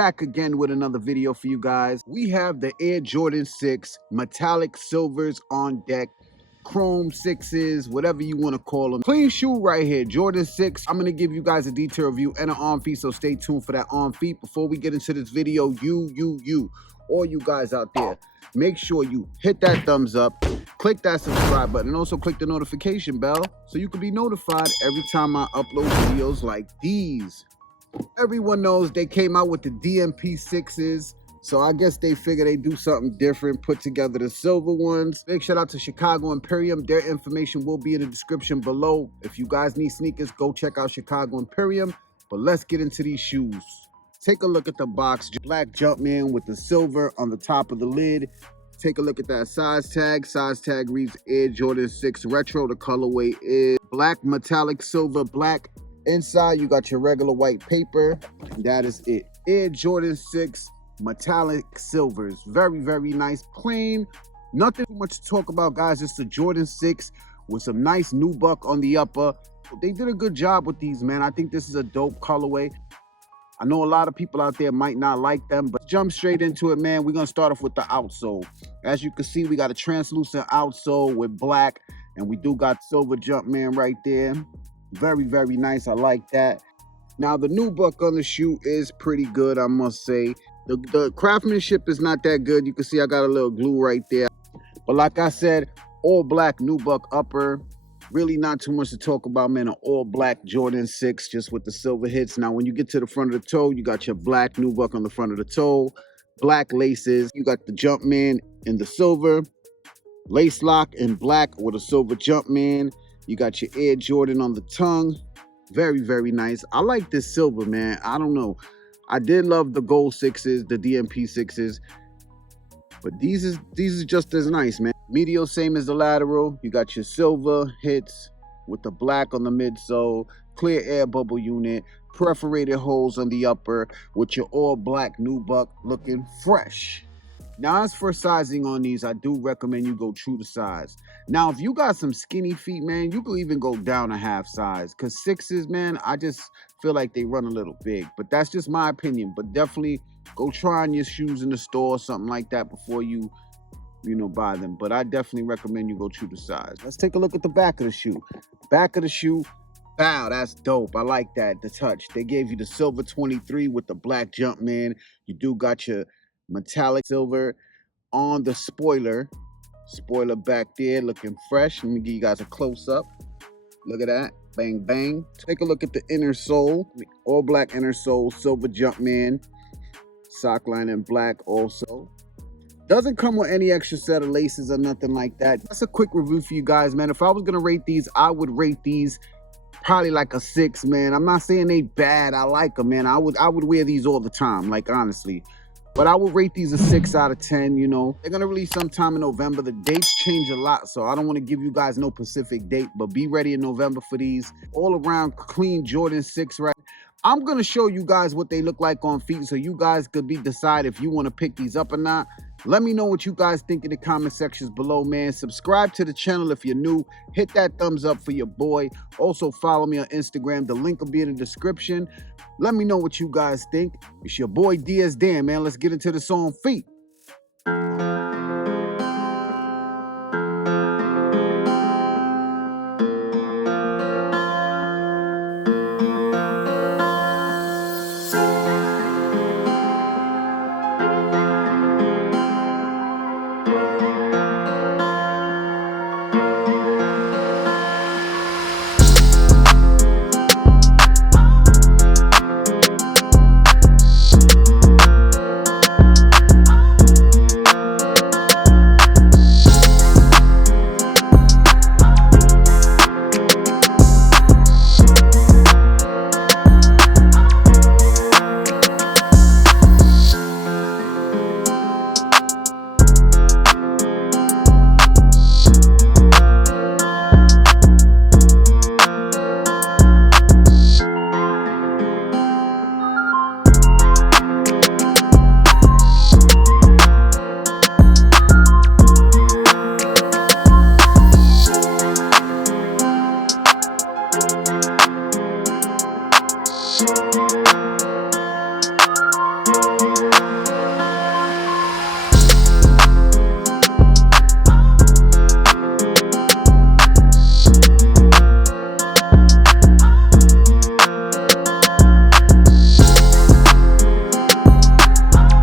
back again with another video for you guys. We have the Air Jordan 6 metallic silvers on deck, chrome 6s, whatever you want to call them. Clean shoe right here, Jordan 6. I'm going to give you guys a detailed review and an on feet, so stay tuned for that on feet. Before we get into this video, all you guys out there, make sure you hit that thumbs up, click that subscribe button, and also click the notification bell so you can be notified every time I upload videos like these. Everyone knows they came out with the DMP 6s, so I guess they figured they'd do something different, put together the silver ones. Big shout out to Chicago Imperium. Their information will be in the description below. If you guys need sneakers, go check out Chicago Imperium. But let's get into these shoes. Take a look at the box. Black Jumpman with the silver on the top of the lid. Take a look at that size tag. Size tag reads Air Jordan 6 Retro. The colorway is black, metallic, silver, black. Inside, you got your regular white paper, and that is it. Air Jordan 6 metallic silvers. Very, very nice. Plain. Nothing too much to talk about, guys. It's the Jordan 6 with some nice nubuck on the upper. They did a good job with these, man. I think this is a dope colorway. I know a lot of people out there might not like them, but jump straight into it, man. We're going to start off with the outsole. As you can see, we got a translucent outsole with black, and we do got silver Jumpman right there. Very, very nice. I like that. Now, the nubuck on the shoe is pretty good, I must say. The craftsmanship is not that good. You can see I got a little glue right there. But like I said, all black nubuck upper. Really not too much to talk about, man. An all black Jordan 6 just with the silver hits. Now, when you get to the front of the toe, you got your black nubuck on the front of the toe. Black laces. You got the Jumpman in the silver. Lace lock in black with a silver Jumpman. You got your Air Jordan on the tongue. Very, very nice. I like this silver, man. I don't know. I did love the gold 6s, the DMP 6s. But these is just as nice, man. Medial, same as the lateral. You got your silver hits with the black on the midsole. Clear air bubble unit. Perforated holes on the upper with your all black nubuck looking fresh. Now, as for sizing on these, I do recommend you go true to size. Now, if you got some skinny feet, man, you can even go down a half size. Because 6s, man, I just feel like they run a little big. But that's just my opinion. But definitely go try on your shoes in the store or something like that before you buy them. But I definitely recommend you go true to size. Let's take a look at the back of the shoe. Back of the shoe. Wow, that's dope. I like that, the touch. They gave you the silver 23 with the black Jumpman. You do got your metallic silver on the spoiler back there looking fresh. Let me give you guys a close-up. Look at that. Bang, bang. Take a look at the inner sole. All black inner sole, silver Jumpman. Sock line in black also. Doesn't come with any extra set of laces or nothing like that. That's a quick review for you guys, man. If I was gonna rate these, I would rate these probably like a 6, man. I'm not saying they bad. I like them, man. I would wear these all the time, like honestly. But I would rate these a 6 out of 10, They're going to release sometime in November. The dates change a lot, so I don't want to give you guys no specific date, but be ready in November for these. All around clean Jordan 6, right? I'm going to show you guys what they look like on feet so you guys could decide if you want to pick these up or not. Let me know what you guys think in the comment sections below, man. Subscribe to the channel if you're new. Hit that thumbs up for your boy. Also, follow me on Instagram. The link will be in the description. Let me know what you guys think. It's your boy Diaz Dan, man. Let's get into this on feet.